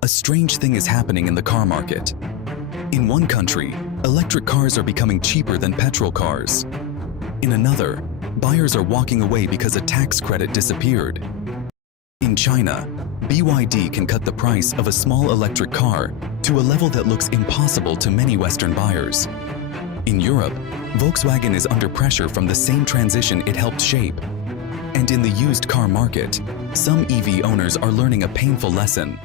A strange thing is happening in the car market. In one country, electric cars are becoming cheaper than petrol cars. In another, buyers are walking away because a tax credit disappeared. In China, BYD can cut the price of a small electric car to a level that looks impossible to many Western buyers. In Europe, Volkswagen is under pressure from the same transition it helped shape. And in the used car market, some EV owners are learning a painful lesson.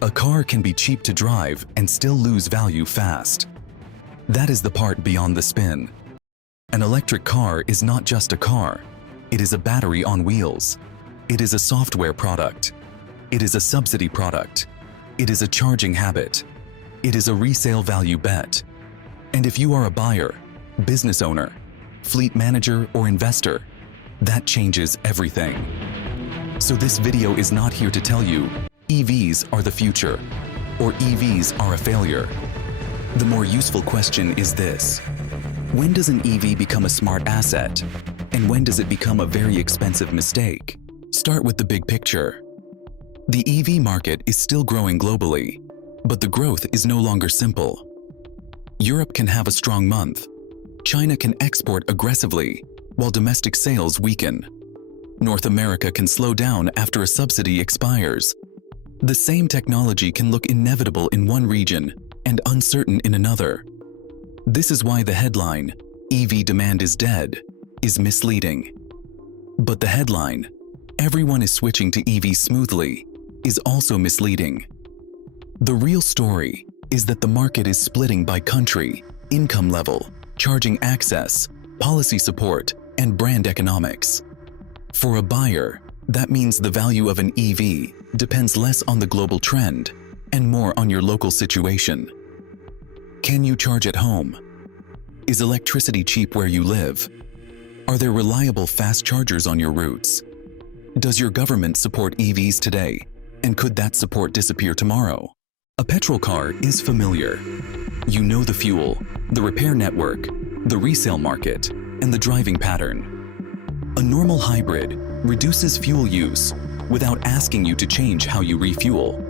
A car can be cheap to drive and still lose value fast. That is the part beyond the spin. An electric car is not just a car. It is a battery on wheels. It is a software product. It is a subsidy product. It is a charging habit. It is a resale value bet. And if you are a buyer, business owner, fleet manager, or investor, that changes everything. So this video is not here to tell you EVs are the future, or EVs are a failure. The more useful question is this: when does an EV become a smart asset? And when does it become a very expensive mistake? Start with the big picture. The EV market is still growing globally, but the growth is no longer simple. Europe can have a strong month. China can export aggressively, while domestic sales weaken. North America can slow down after a subsidy expires. The same technology can look inevitable in one region and uncertain in another. This is why the headline, "EV demand is dead," is misleading. But the headline, "Everyone is switching to EVs smoothly," is also misleading. The real story is that the market is splitting by country, income level, charging access, policy support, and brand economics. For a buyer, that means the value of an EV depends less on the global trend and more on your local situation. Can you charge at home? Is electricity cheap where you live? Are there reliable fast chargers on your routes? Does your government support EVs today, and could that support disappear tomorrow? A petrol car is familiar. You know the fuel, the repair network, the resale market, and the driving pattern. A normal hybrid reduces fuel use without asking you to change how you refuel.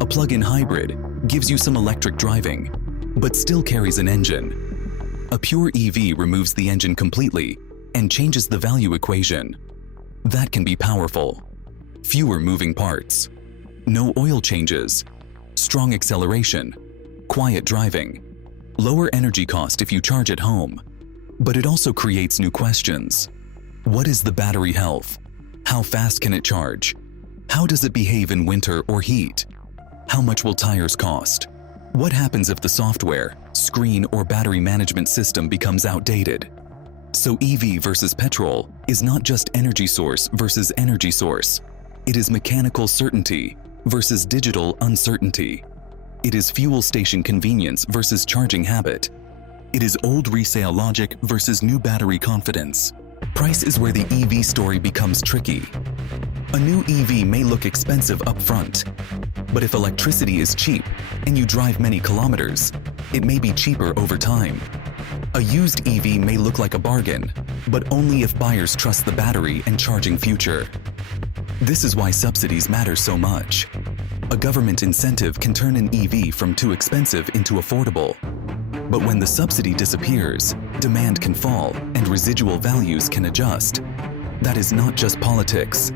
A plug-in hybrid gives you some electric driving, but still carries an engine. A pure EV removes the engine completely and changes the value equation. That can be powerful. Fewer moving parts, no oil changes, strong acceleration, quiet driving, lower energy cost if you charge at home. But it also creates new questions. What is the battery health? How fast can it charge? How does it behave in winter or heat? How much will tires cost? What happens if the software, screen, or battery management system becomes outdated? So EV versus petrol is not just energy source versus energy source. It is mechanical certainty versus digital uncertainty. It is fuel station convenience versus charging habit. It is old resale logic versus new battery confidence. Price is where the EV story becomes tricky. A new EV may look expensive up front, but if electricity is cheap and you drive many kilometers, it may be cheaper over time. A used EV may look like a bargain, but only if buyers trust the battery and charging future. This is why subsidies matter so much. A government incentive can turn an EV from too expensive into affordable. But when the subsidy disappears, demand can fall and residual values can adjust. That is not just politics.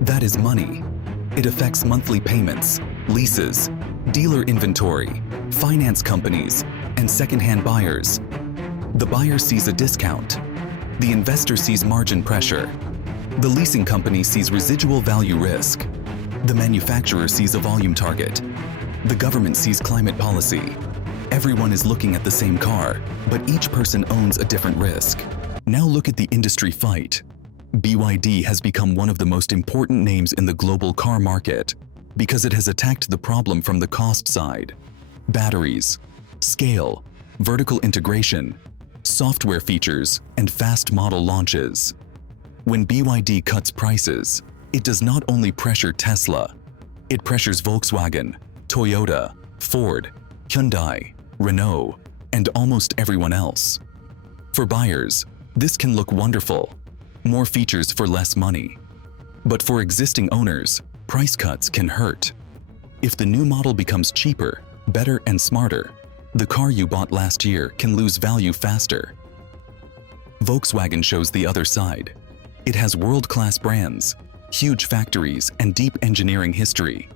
That is money. It affects monthly payments, leases, dealer inventory, finance companies, and second-hand buyers. The buyer sees a discount. The investor sees margin pressure. The leasing company sees residual value risk. The manufacturer sees a volume target. The government sees climate policy. Everyone is looking at the same car, but each person owns a different risk. Now look at the industry fight. BYD has become one of the most important names in the global car market because it has attacked the problem from the cost side. Batteries, scale, vertical integration, software features, and fast model launches. When BYD cuts prices, it does not only pressure Tesla, it pressures Volkswagen, Toyota, Ford, Hyundai, Renault, and almost everyone else. For buyers, this can look wonderful, more features for less money. But for existing owners, price cuts can hurt. If the new model becomes cheaper, better and smarter, the car you bought last year can lose value faster. Volkswagen shows the other side. It has world-class brands, huge factories, and deep engineering history.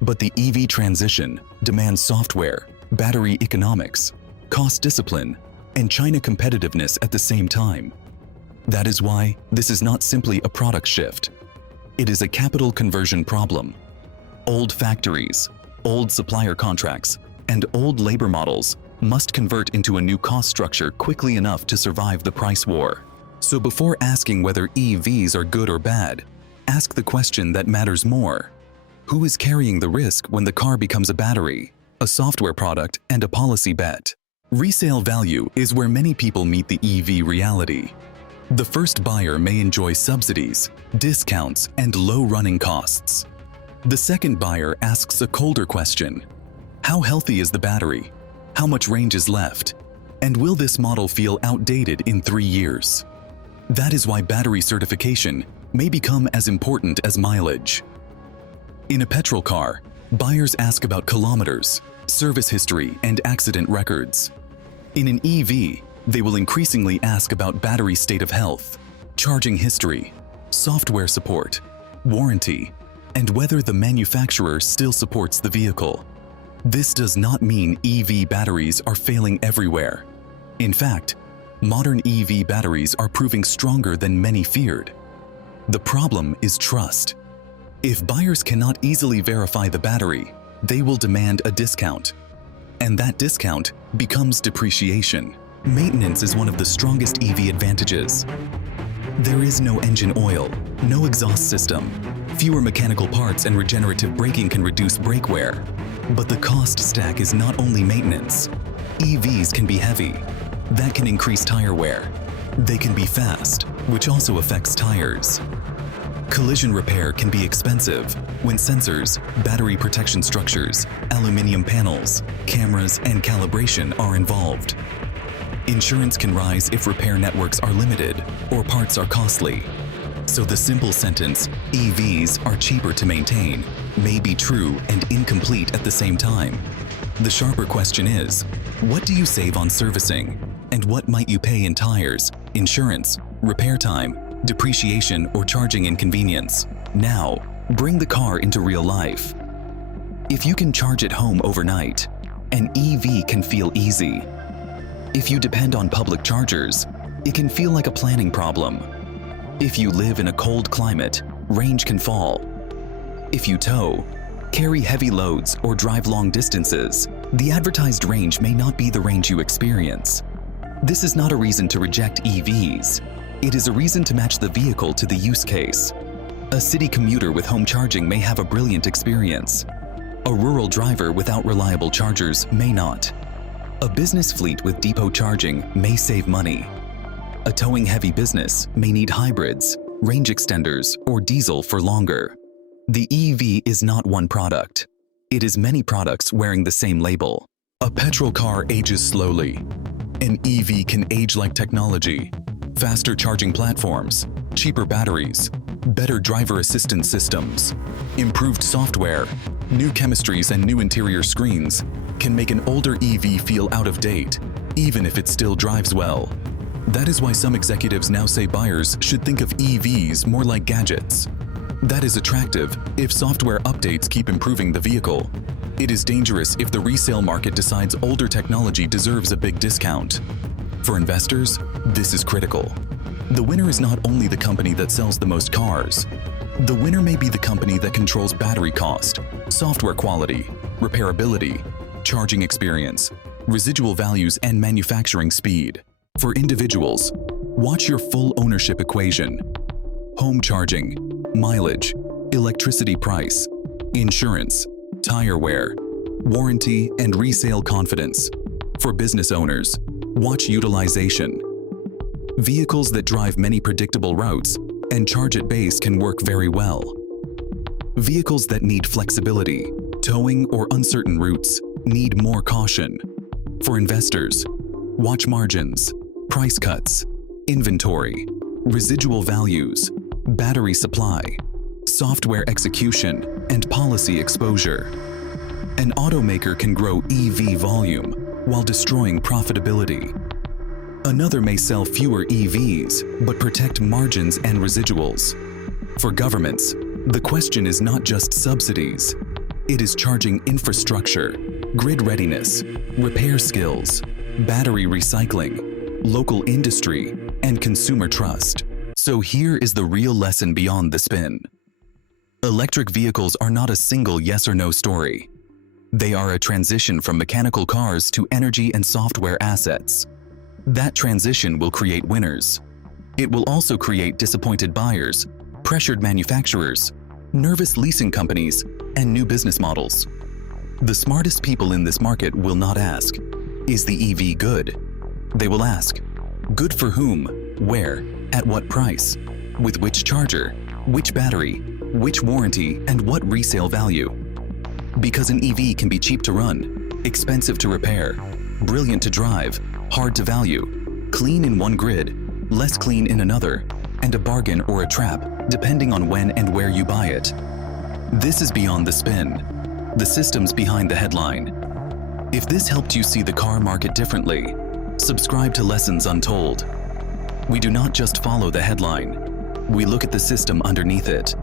But the EV transition demands software, battery economics, cost discipline, and China competitiveness at the same time. That is why this is not simply a product shift. It is a capital conversion problem. Old factories, old supplier contracts, and old labor models must convert into a new cost structure quickly enough to survive the price war. So before asking whether EVs are good or bad, ask the question that matters more. Who is carrying the risk when the car becomes a battery, a software product, and a policy bet? Resale value is where many people meet the EV reality. The first buyer may enjoy subsidies, discounts, and low running costs. The second buyer asks a colder question. How healthy is the battery? How much range is left? And will this model feel outdated in 3 years? That is why battery certification may become as important as mileage. In a petrol car, buyers ask about kilometers, service history, and accident records. In an EV, they will increasingly ask about battery state of health, charging history, software support, warranty, and whether the manufacturer still supports the vehicle. This does not mean EV batteries are failing everywhere. In fact, modern EV batteries are proving stronger than many feared. The problem is trust. If buyers cannot easily verify the battery, they will demand a discount. And that discount becomes depreciation. Maintenance is one of the strongest EV advantages. There is no engine oil, no exhaust system. Fewer mechanical parts and regenerative braking can reduce brake wear. But the cost stack is not only maintenance. EVs can be heavy. That can increase tire wear. They can be fast, which also affects tires. Collision repair can be expensive when sensors, battery protection structures, aluminum panels, cameras, and calibration are involved. Insurance can rise if repair networks are limited or parts are costly. So the simple sentence, EVs are cheaper to maintain, may be true and incomplete at the same time. The sharper question is, what do you save on servicing? And what might you pay in tires, insurance, repair time, depreciation, or charging inconvenience? Now, bring the car into real life. If you can charge at home overnight, an EV can feel easy. If you depend on public chargers, it can feel like a planning problem. If you live in a cold climate, range can fall. If you tow, carry heavy loads, or drive long distances, the advertised range may not be the range you experience. This is not a reason to reject EVs. It is a reason to match the vehicle to the use case. A city commuter with home charging may have a brilliant experience. A rural driver without reliable chargers may not. A business fleet with depot charging may save money. A towing-heavy business may need hybrids, range extenders, or diesel for longer. The EV is not one product. It is many products wearing the same label. A petrol car ages slowly. An EV can age like technology. Faster charging platforms, cheaper batteries, better driver assistance systems, improved software, new chemistries, and new interior screens can make an older EV feel out of date, even if it still drives well. That is why some executives now say buyers should think of EVs more like gadgets. That is attractive if software updates keep improving the vehicle. It is dangerous if the resale market decides older technology deserves a big discount. For investors, this is critical. The winner is not only the company that sells the most cars. The winner may be the company that controls battery cost, software quality, repairability, charging experience, residual values, and manufacturing speed. For individuals, watch your full ownership equation. Home charging, mileage, electricity price, insurance, tire wear, warranty, and resale confidence. For business owners, watch utilization. Vehicles that drive many predictable routes and charge at base can work very well. Vehicles that need flexibility, towing, or uncertain routes need more caution. For investors, watch margins, price cuts, inventory, residual values, battery supply, software execution, and policy exposure. An automaker can grow EV volume while destroying profitability. Another may sell fewer EVs but protect margins and residuals. For governments, the question is not just subsidies. It is charging infrastructure, grid readiness, repair skills, battery recycling, local industry, and consumer trust. So here is the real lesson beyond the spin. Electric vehicles are not a single yes or no story. They are a transition from mechanical cars to energy and software assets. That transition will create winners. It will also create disappointed buyers, pressured manufacturers, nervous leasing companies, and new business models. The smartest people in this market will not ask, "Is the EV good?" They will ask, "Good for whom? Where? At what price? With which charger? Which battery? Which warranty? And what resale value?" Because an EV can be cheap to run, expensive to repair, brilliant to drive, hard to value, clean in one grid, less clean in another, and a bargain or a trap depending on when and where you buy it. This is beyond the spin, the systems behind the headline. If this helped you see the car market differently, subscribe to Lessons Untold. We do not just follow the headline, we look at the system underneath it.